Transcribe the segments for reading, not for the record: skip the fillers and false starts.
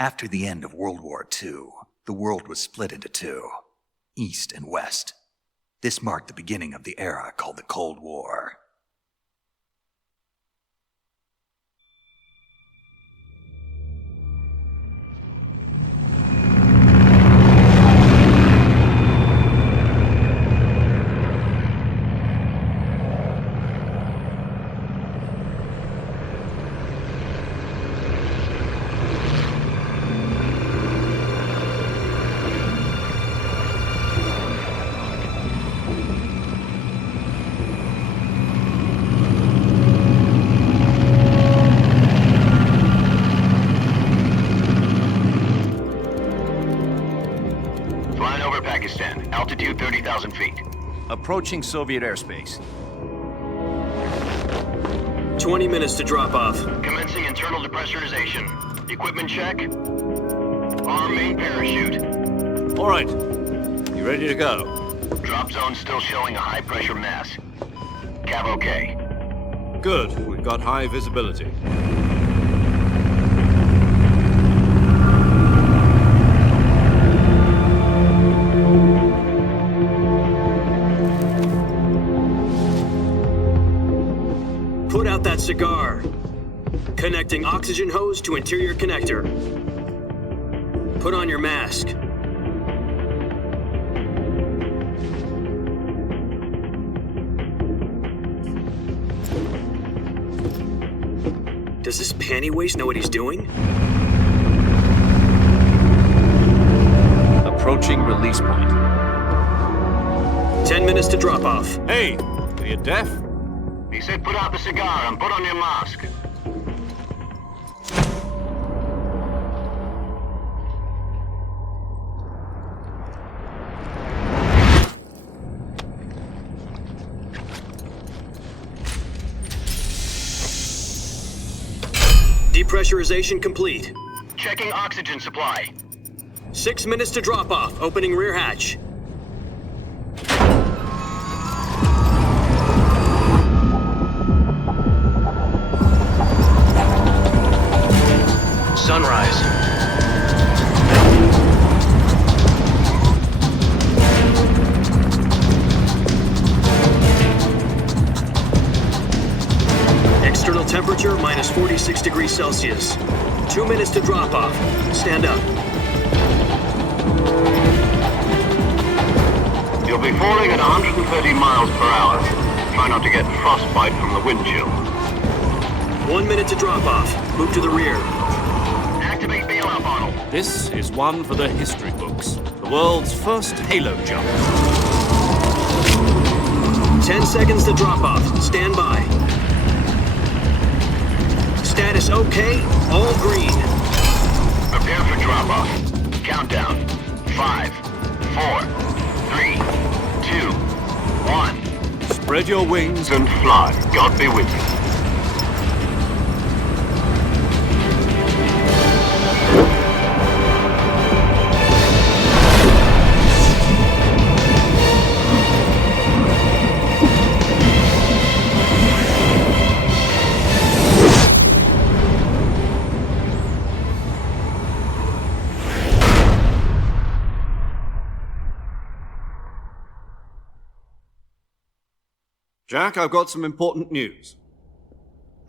After the end of World War II, the world was split into two, East and West. This marked the beginning of the era called the Cold War. Altitude 30,000 feet. Approaching Soviet airspace. 20 minutes to drop off. Commencing internal depressurization. Equipment check. Arm main parachute. All right. You ready to go? Drop zone still showing a high pressure mass. Cav okay. Good. We've got high visibility. Put out that cigar. Connecting oxygen hose to interior connector. Put on your mask. Does this panty waste know what he's doing? Approaching release point. 10 minutes to drop off. Hey, are you deaf? He said put out the cigar and put on your mask. Depressurization complete. Checking oxygen supply. 6 minutes to drop off. Opening rear hatch. Sunrise. External temperature minus 46 degrees Celsius. 2 minutes to drop off. Stand up. You'll be falling at 130 miles per hour. Try not to get frostbite from the wind chill. 1 minute to drop off. Move to the rear. Activate bailout model. This is one for the history books. The world's first halo jump. 10 seconds to drop off. Stand by. Status okay. All green. Prepare for drop-off. Countdown. 5, 4, 3, 2, 1. Spread your wings And fly. God be with you. Jack, I've got some important news.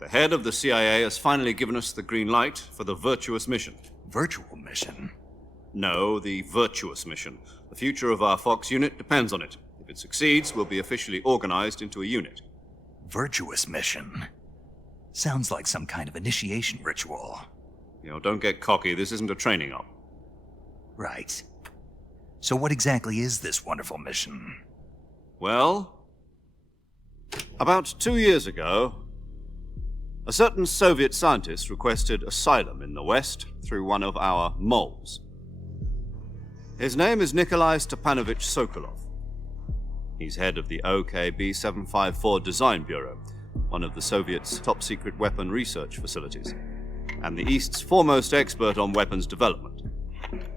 The head of the CIA has finally given us the green light for the virtuous mission. Virtual mission? No, the virtuous mission. The future of our Fox unit depends on it. If it succeeds, we'll be officially organized into a unit. Virtuous mission? Sounds like some kind of initiation ritual. Don't get cocky. This isn't a training op. Right. So what exactly is this wonderful mission? Well, about 2 years ago, a certain Soviet scientist requested asylum in the West through one of our moles. His name is Nikolai Stepanovich Sokolov. He's head of the OKB 754 Design Bureau, one of the Soviets' top-secret weapon research facilities, and the East's foremost expert on weapons development.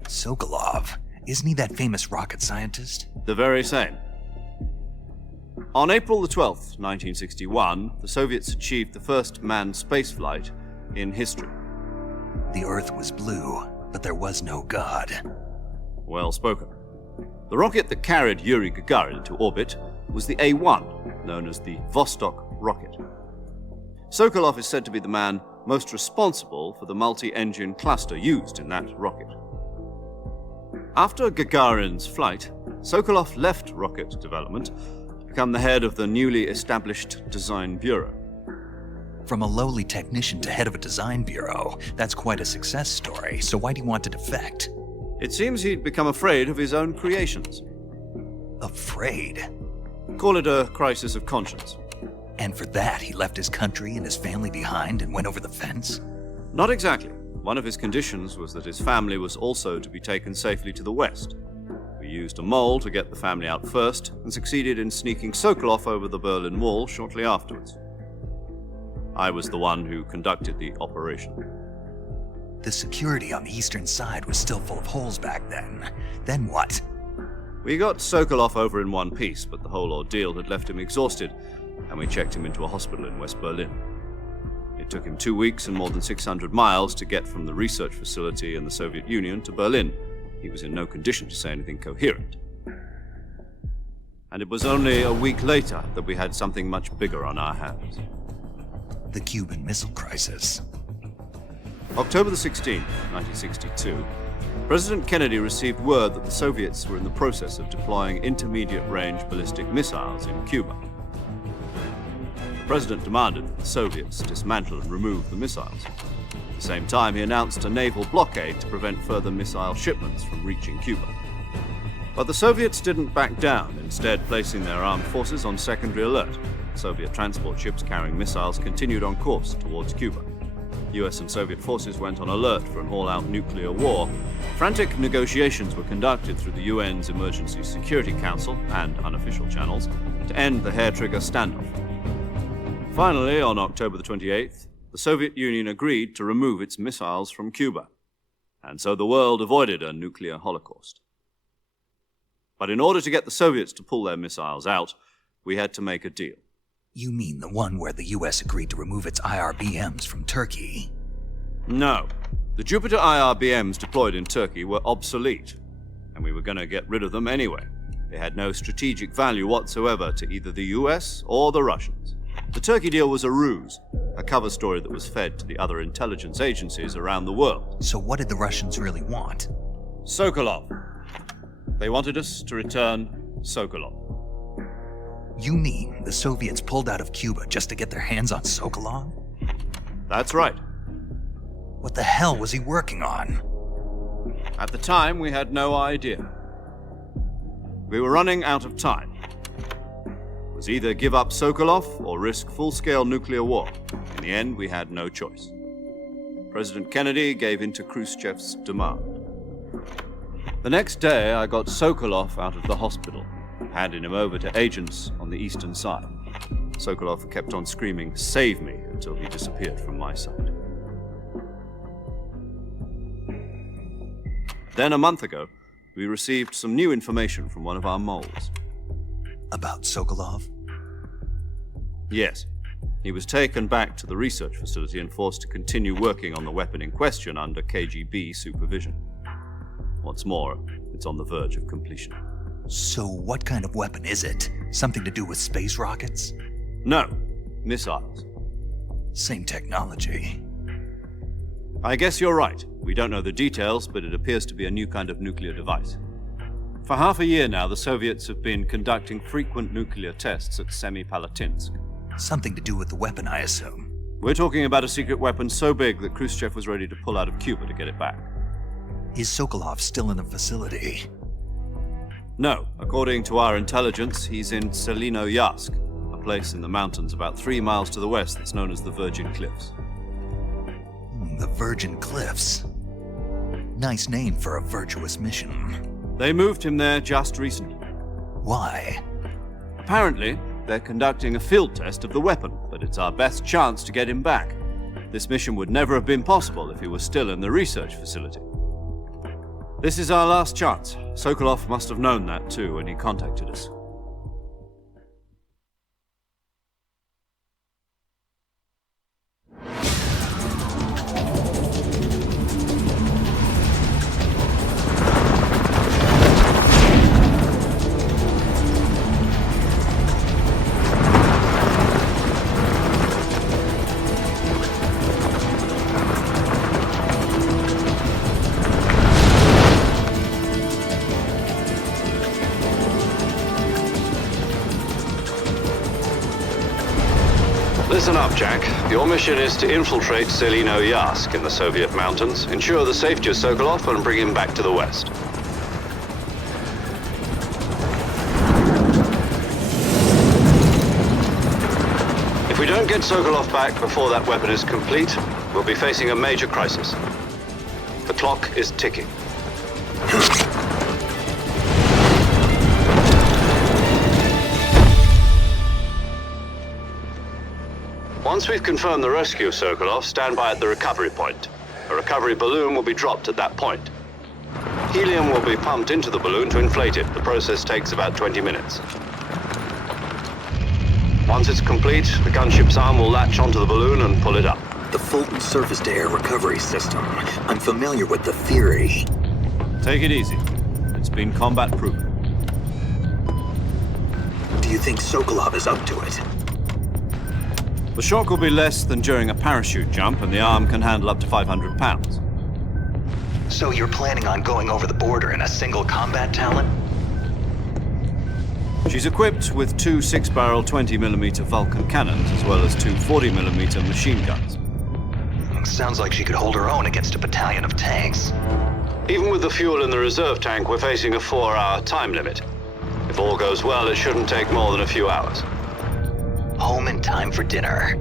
Sokolov? Isn't he that famous rocket scientist? The very same. On April the 12th, 1961, the Soviets achieved the first manned spaceflight in history. The Earth was blue, there was no God. Well spoken. The rocket that carried Yuri Gagarin into orbit was the A-1, known as the Vostok rocket. Sokolov is said to be the man most responsible for the multi-engine cluster used in that rocket. After Gagarin's flight, Sokolov left rocket development to become the head of the newly established Design Bureau. From a lowly technician to head of a design bureau, that's quite a success story, so why'd he want to defect? It seems he'd become afraid of his own creations. Afraid? Call it a crisis of conscience. And for that, he left his country and his family behind and went over the fence? Not exactly. One of his conditions was that his family was also to be taken safely to the west. We used a mole to get the family out first and succeeded in sneaking Sokolov over the Berlin Wall shortly afterwards. I was the one who conducted the operation. The security on the eastern side was still full of holes back then. Then what? We got Sokolov over in one piece, but the whole ordeal had left him exhausted, and we checked him into a hospital in West Berlin. It took him 2 weeks and more than 600 miles to get from the research facility in the Soviet Union to Berlin. He was in no condition to say anything coherent. And it was only a week later that we had something much bigger on our hands. The Cuban Missile Crisis. October the 16th, 1962, President Kennedy received word that the Soviets were in the process of deploying intermediate-range ballistic missiles in Cuba. The President demanded that the Soviets dismantle and remove the missiles. At the same time, he announced a naval blockade to prevent further missile shipments from reaching Cuba. But the Soviets didn't back down, instead placing their armed forces on secondary alert. Soviet transport ships carrying missiles continued on course towards Cuba. US and Soviet forces went on alert for an all-out nuclear war. Frantic negotiations were conducted through the UN's Emergency Security Council and unofficial channels to end the hair-trigger standoff. Finally, on October the 28th, the Soviet Union agreed to remove its missiles from Cuba, and so the world avoided a nuclear holocaust. But in order to get the Soviets to pull their missiles out, we had to make a deal. You mean the one where the US agreed to remove its IRBMs from Turkey? No. The Jupiter IRBMs deployed in Turkey were obsolete, and we were going to get rid of them anyway. They had no strategic value whatsoever to either the US or the Russians. The Turkey deal was a ruse, a cover story that was fed to the other intelligence agencies around the world. So what did the Russians really want? Sokolov. They wanted us to return Sokolov. You mean the Soviets pulled out of Cuba just to get their hands on Sokolov? That's right. What the hell was he working on? At the time, we had no idea. We were running out of time. It was either give up Sokolov or risk full-scale nuclear war. In the end, we had no choice. President Kennedy gave in to Khrushchev's demand. The next day, I got Sokolov out of the hospital, handing him over to agents on the eastern side. Sokolov kept on screaming, "Save me," until he disappeared from my sight. Then, a month ago, we received some new information from one of our moles. About Sokolov? Yes. He was taken back to the research facility and forced to continue working on the weapon in question under KGB supervision. What's more, it's on the verge of completion. So what kind of weapon is it? Something to do with space rockets? No, missiles. Same technology. I guess you're right. We don't know the details, but it appears to be a new kind of nuclear device. For half a year now, the Soviets have been conducting frequent nuclear tests at Semipalatinsk. Something to do with the weapon, I assume. We're talking about a secret weapon so big that Khrushchev was ready to pull out of Cuba to get it back. Is Sokolov still in the facility? No. According to our intelligence, he's in Selinoyarsk, a place in the mountains about 3 miles to the west that's known as the Virgin Cliffs. The Virgin Cliffs. Nice name for a virtuous mission. They moved him there just recently. Why? Apparently, they're conducting a field test of the weapon, but it's our best chance to get him back. This mission would never have been possible if he was still in the research facility. This is our last chance. Sokolov must have known that too when he contacted us. Listen up, Jack. Your mission is to infiltrate Selino Yask in the Soviet mountains, ensure the safety of Sokolov, and bring him back to the West. If we don't get Sokolov back before that weapon is complete, we'll be facing a major crisis. The clock is ticking. Once we've confirmed the rescue of Sokolov, stand by at the recovery point. A recovery balloon will be dropped at that point. Helium will be pumped into the balloon to inflate it. The process takes about 20 minutes. Once it's complete, the gunship's arm will latch onto the balloon and pull it up. The Fulton surface-to-air recovery system. I'm familiar with the theory. Take it easy. It's been combat-proven. Do you think Sokolov is up to it? The shock will be less than during a parachute jump, and the arm can handle up to 500 pounds. So you're planning on going over the border in a single combat talon? She's equipped with two 6-barrel 20mm Vulcan cannons, as well as two 40mm machine guns. Sounds like she could hold her own against a battalion of tanks. Even with the fuel in the reserve tank, we're facing a 4-hour time limit. If all goes well, it shouldn't take more than a few hours. Home in time for dinner.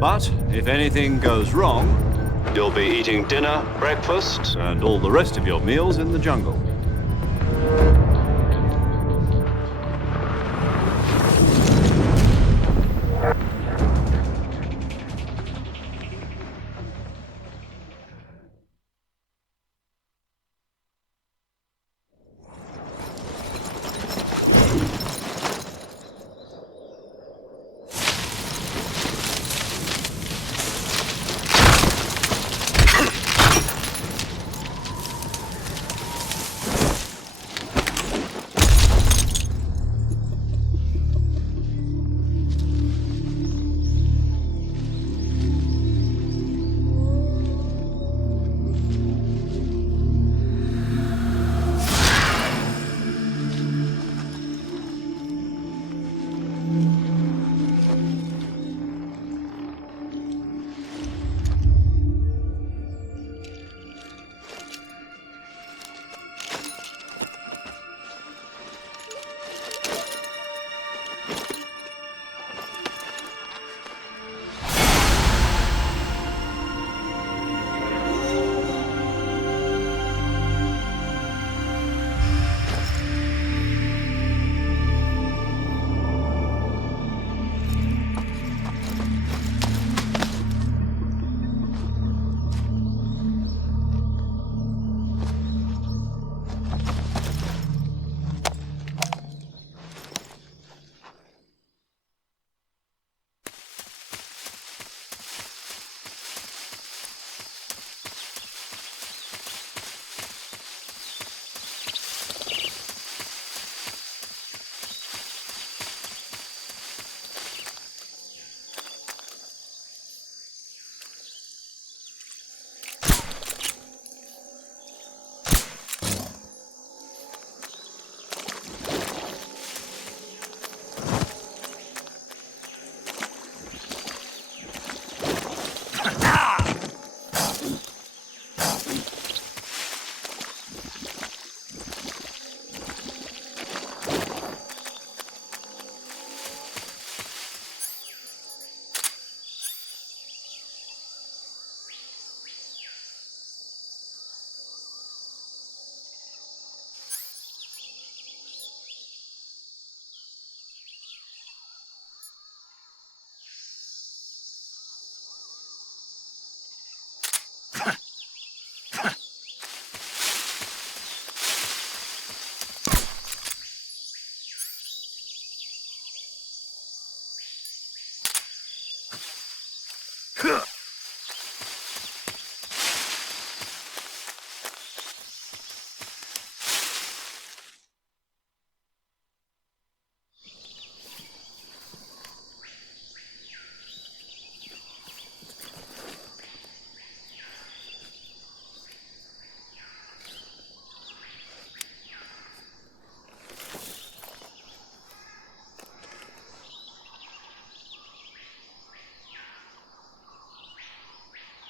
But if anything goes wrong, you'll be eating dinner, breakfast, and all the rest of your meals in the jungle.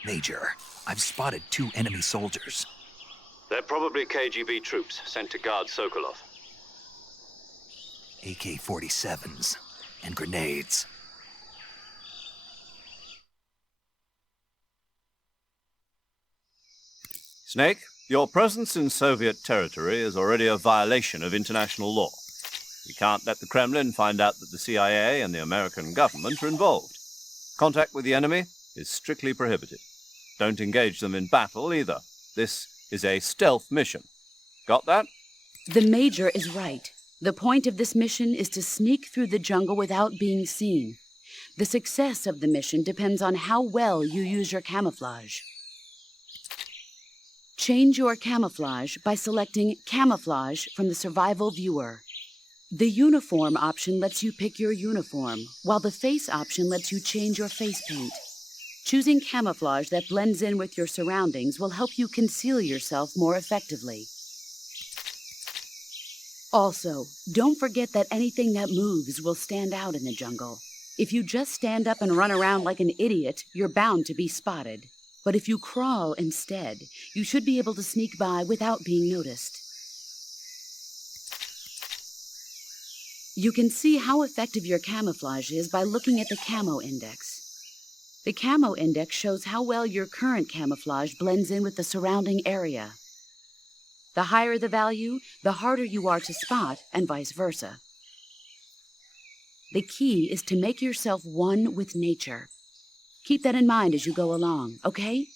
Major, I've spotted 2 enemy soldiers. They're probably KGB troops sent to guard Sokolov. AK-47s and grenades. Snake, your presence in Soviet territory is already a violation of international law. We can't let the Kremlin find out that the CIA and the American government are involved. Contact with the enemy is strictly prohibited. Don't engage them in battle either. This is a stealth mission. Got that? The Major is right. The point of this mission is to sneak through the jungle without being seen. The success of the mission depends on how well you use your camouflage. Change your camouflage by selecting Camouflage from the Survival Viewer. The Uniform option lets you pick your uniform, while the Face option lets you change your face paint. Choosing camouflage that blends in with your surroundings will help you conceal yourself more effectively. Also, don't forget that anything that moves will stand out in the jungle. If you just stand up and run around like an idiot, you're bound to be spotted. But if you crawl instead, you should be able to sneak by without being noticed. You can see how effective your camouflage is by looking at the Camo Index. The Camo Index shows how well your current camouflage blends in with the surrounding area. The higher the value, the harder you are to spot, and vice versa. The key is to make yourself one with nature. Keep that in mind as you go along, okay?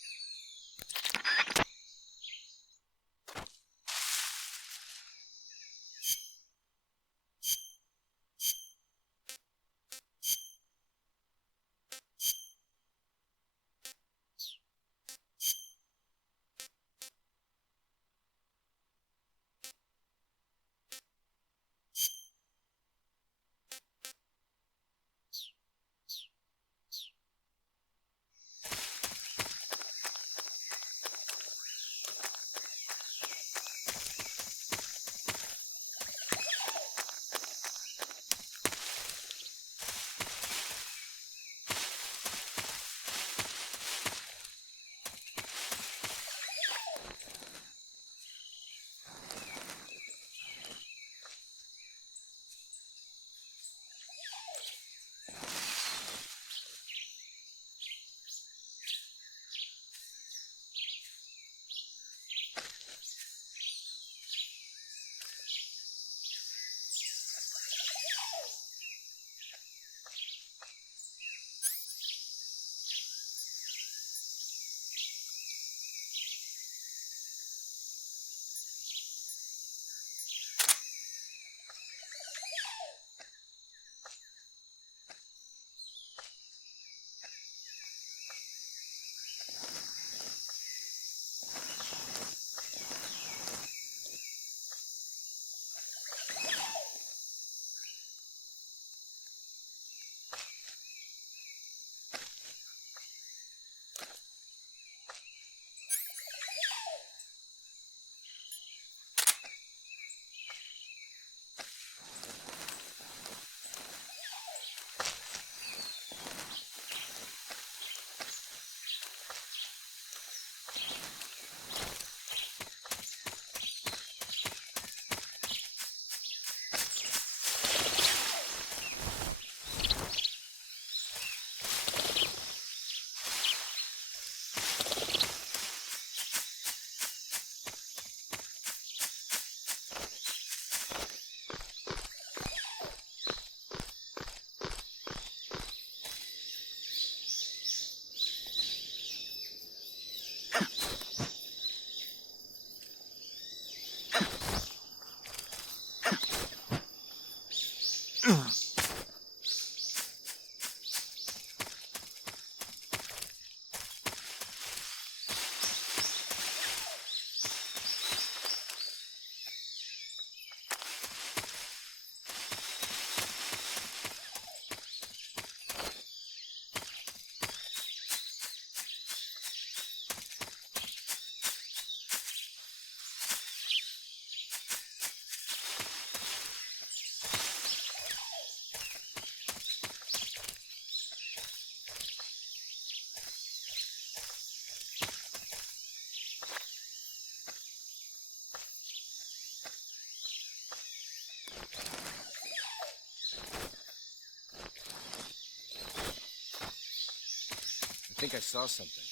think I saw something.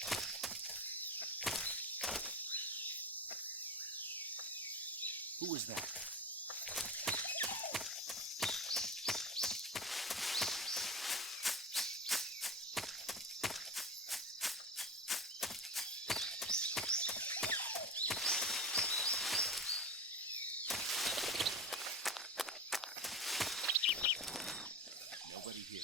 Who was that? Nobody here.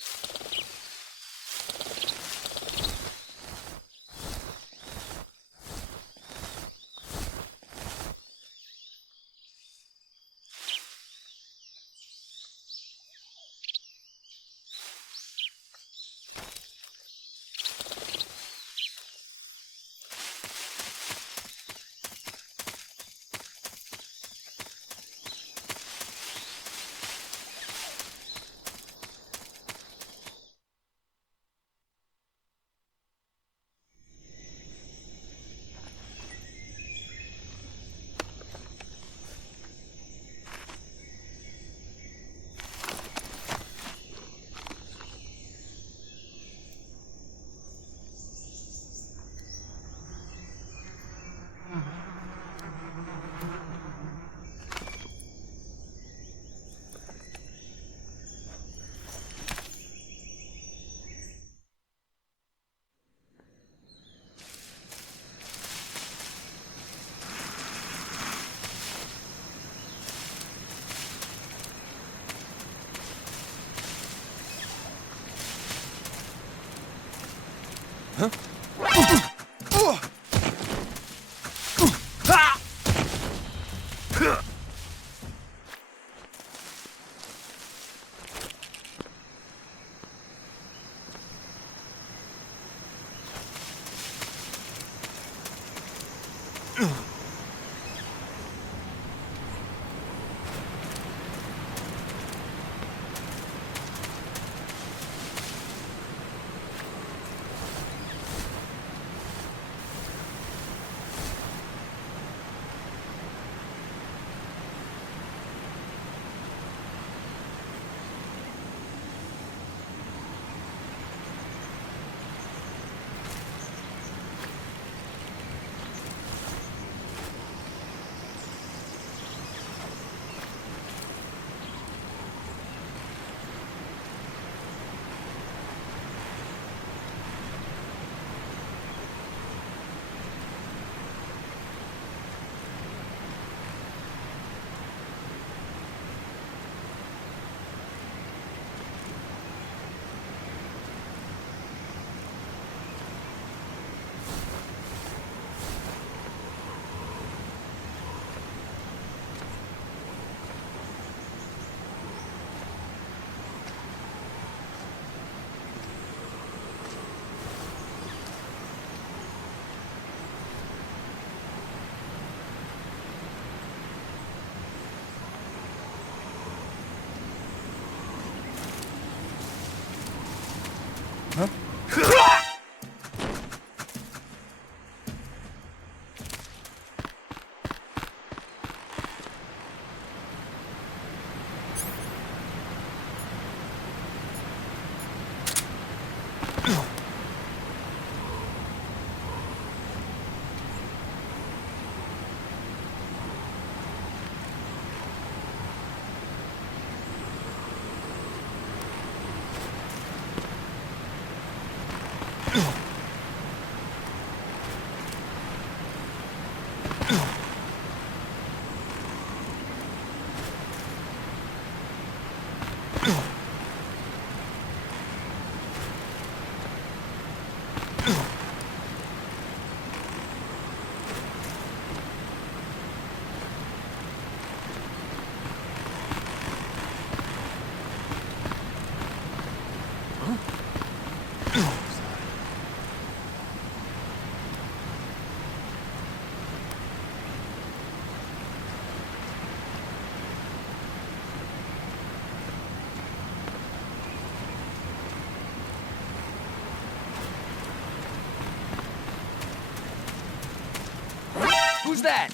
Who's that?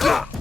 Ugh!